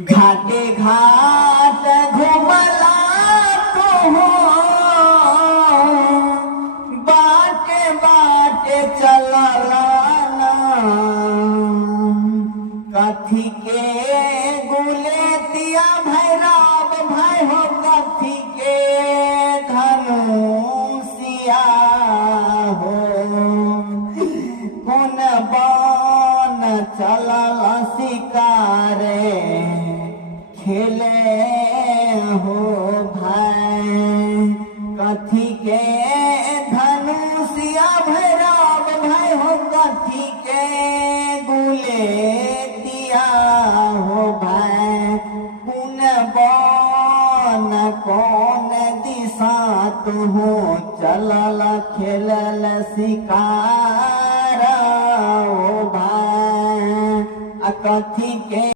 घाटे घाट घुमला तो हो, बाटे बाटे चलला ना, कथी के गुलेतिया भैरव भाई हो, कथी के धनुषिया हो, कौन बन चलल शिकारे खेले हो भाई, कथी के धनुषिया भैरव भाई हो, कथी के गुलेतिया हो भाई, कौन बन कौन दिशा तू चलल खेलल शिकार हो भाई, कथी के